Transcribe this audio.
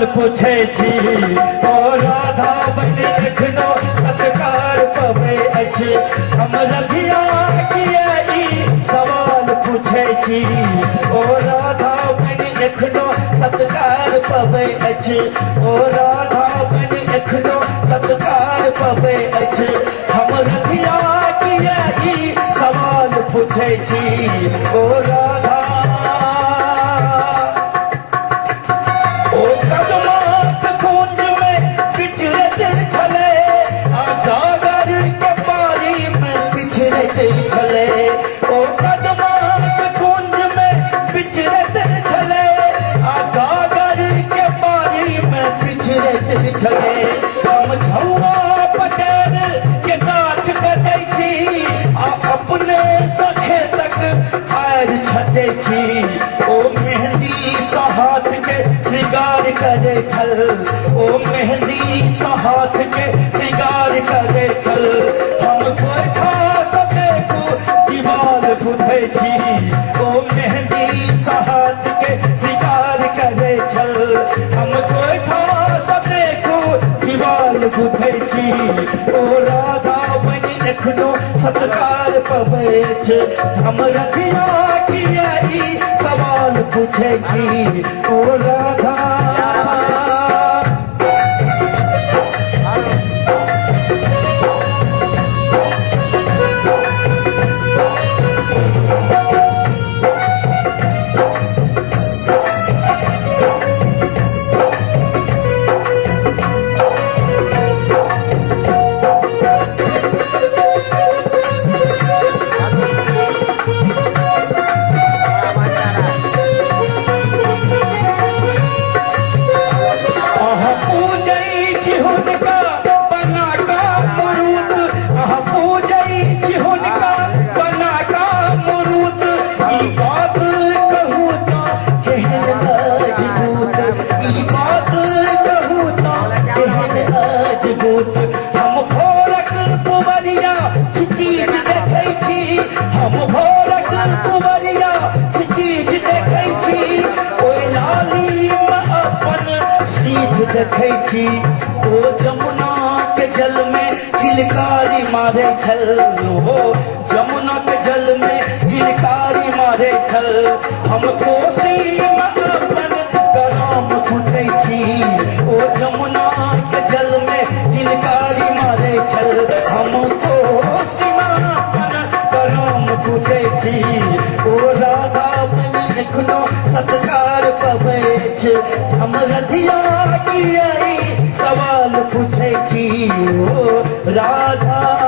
सवाल पूछे छी ओ राधा बन एखनो सत्कार पवे अछि हम रखिया किए सवाल पूछे छी ओ राधा बन एखनो सत्कार पवे अछि ओ राधा बन एखनो सत्कार पवे अछि हम रखिया किए सवाल पूछे छी ओ राधा ओ कदमात कुंज में पिछड़त छले आ गागर के पारी में पिछड़त छले ओ कदमात कुंज में पिछड़त छले आ गागर के पारी में पिछड़त छले हम झौआ पटेल के गाछ कटे छी आ अपने सखे तक हार छटे छी ओ मेहंदी सहात के श्रृंगार करे छल ओ मेहंदी सहात के श्रृंगार करे छल हम गोइठा सके को दीवार बुझे छी ओ मेहंदी सहात के श्रृंगार करे छल हम गोइठा सके को दीवार बुझे छी ओ राधा बन एखनो सत्कार पवे छै हम रखिया किए सवाल पूछे छी ओ राधा देखै छी ओ जमुना के जल में किलकारी मारे छल हो जमुना के जल में किलकारी मारे छल हम कोसी में अपन कराम फूटे छी ओ जमुना के जल में किलकारी मारे छल हम कोसी में अपन कराम फूटे छी ओ राधा बन एखनो सत्कार पवे छै हम रथिया किए सवाल पूछे छी ओ राधा।